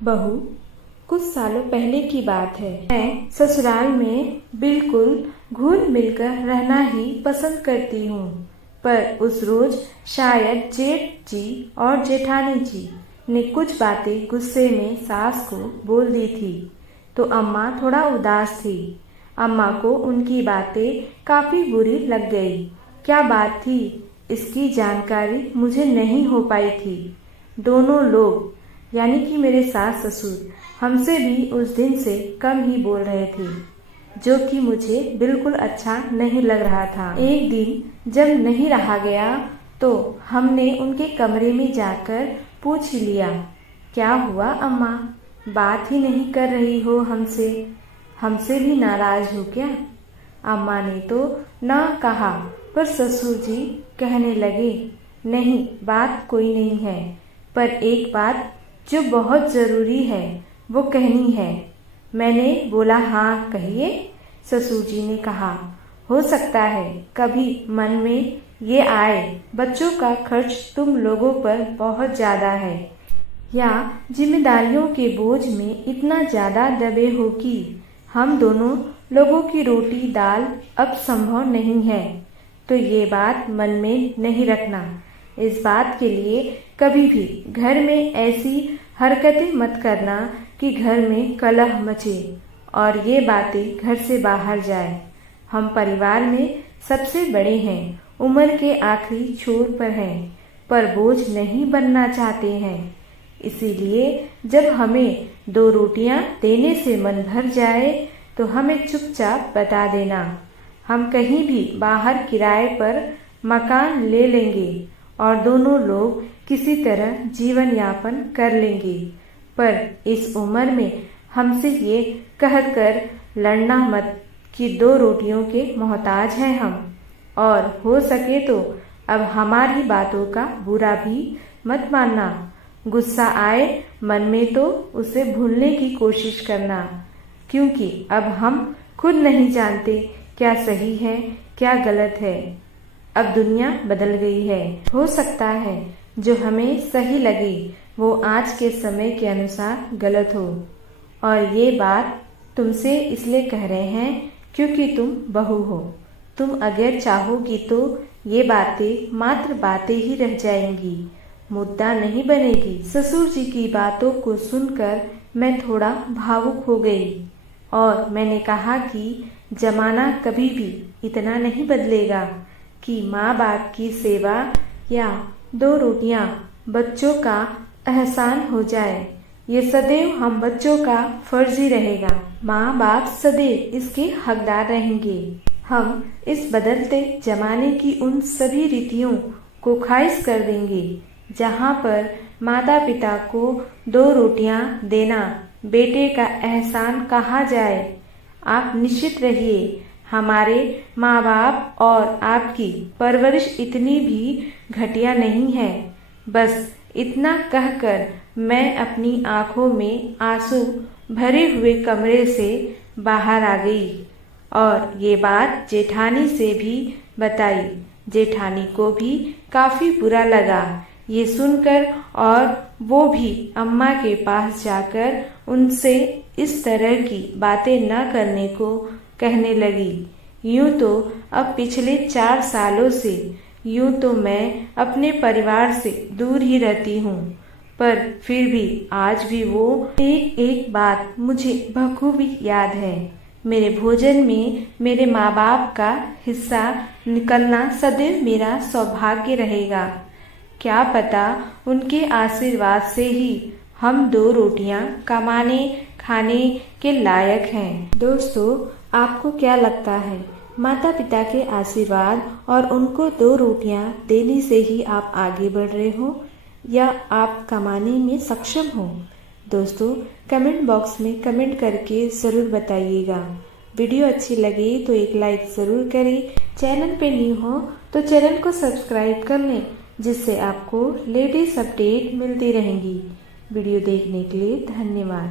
बहू, कुछ सालों पहले की बात है। मैं ससुराल में बिल्कुल घुल मिलकर रहना ही पसंद करती हूँ, पर उस रोज शायद जेठ जी और जेठानी जी ने कुछ बातें गुस्से में सास को बोल दी थी, तो अम्मा थोड़ा उदास थी। अम्मा को उनकी बातें काफी बुरी लग गई। क्या बात थी, इसकी जानकारी मुझे नहीं हो पाई थी। दोनों लोग यानी कि मेरे सास ससुर हमसे भी उस दिन से कम ही बोल रहे थे, जो कि मुझे बिल्कुल अच्छा नहीं लग रहा था। एक दिन जब नहीं रहा गया तो हमने उनके कमरे में जाकर पूछ लिया, क्या हुआ अम्मा, बात ही नहीं कर रही हो हमसे, हमसे भी नाराज हो क्या? अम्मा ने तो ना कहा, पर ससुर जी कहने लगे, नहीं बात कोई नहीं है, पर एक बात जो बहुत जरूरी है वो कहनी है। मैंने बोला, हाँ कहिए। ससुर जी ने कहा, हो सकता है कभी मन में ये आए, बच्चों का खर्च तुम लोगों पर बहुत ज्यादा है, या जिम्मेदारियों के बोझ में इतना ज्यादा दबे हो कि हम दोनों लोगों की रोटी दाल अब संभव नहीं है। तो ये बात मन में नहीं रखना। इस बात के लिए कभी भी घर में ऐसी हरकतें मत करना कि घर में कलह मचे और ये बातें घर से बाहर जाए। हम परिवार में सबसे बड़े हैं, उम्र के आखिरी छोर पर हैं, पर बोझ नहीं बनना चाहते हैं। इसीलिए जब हमें 2 रोटियां देने से मन भर जाए तो हमें चुपचाप बता देना। हम कहीं भी बाहर किराए पर मकान ले लेंगे और दोनों लोग किसी तरह जीवन यापन कर लेंगे, पर इस उम्र में हमसे ये कहकर लड़ना मत कि 2 रोटियों के मोहताज हैं हम, और हो सके तो अब हमारी बातों का बुरा भी मत मानना। गुस्सा आए मन में तो उसे भूलने की कोशिश करना, क्योंकि अब हम खुद नहीं जानते क्या सही है क्या गलत है। अब दुनिया बदल गई है। हो सकता है जो हमें सही लगे वो आज के समय के अनुसार गलत हो, और ये बात तुमसे इसलिए कह रहे हैं क्योंकि तुम बहू हो। तुम अगर चाहोगी तो ये बातें मात्र बातें ही रह जाएंगी, मुद्दा नहीं बनेगी। ससुर जी की बातों को सुनकर मैं थोड़ा भावुक हो गई और मैंने कहा कि जमाना कभी भी इतना नहीं बदलेगा कि माँ बाप की सेवा या 2 रोटियां बच्चों का एहसान हो जाए। ये सदैव हम बच्चों का फर्ज ही रहेगा। माँ बाप सदैव इसके हकदार रहेंगे। हम इस बदलते जमाने की उन सभी रीतियों को खारिज कर देंगे जहाँ पर माता पिता को 2 रोटियां देना बेटे का एहसान कहा जाए। आप निश्चित रहिए, हमारे माँ बाप और आपकी परवरिश इतनी भी घटिया नहीं है। बस इतना कहकर मैं अपनी आंखों में आंसू भरे हुए कमरे से बाहर आ गई और ये बात जेठानी से भी बताई। जेठानी को भी काफी बुरा लगा ये सुनकर, और वो भी अम्मा के पास जाकर उनसे इस तरह की बातें न करने को कहने लगी। यूं तो अब पिछले 4 सालों से यूं तो मैं अपने परिवार से दूर ही रहती हूँ, पर फिर भी आज भी वो एक एक बात मुझे बखूबी याद है। मेरे भोजन में मेरे माँ बाप का हिस्सा निकलना सदैव मेरा सौभाग्य रहेगा। क्या पता उनके आशीर्वाद से ही हम 2 रोटियां कमाने खाने के लायक हैं। दोस्तों, आपको क्या लगता है, माता पिता के आशीर्वाद और उनको 2 रोटियां देने से ही आप आगे बढ़ रहे हो या आप कमाने में सक्षम हो? दोस्तों, कमेंट बॉक्स में कमेंट करके ज़रूर बताइएगा। वीडियो अच्छी लगे तो एक लाइक ज़रूर करें। चैनल पे न्यू हो तो चैनल को सब्सक्राइब कर लें, जिससे आपको लेटेस्ट अपडेट मिलती रहेंगी। वीडियो देखने के लिए धन्यवाद।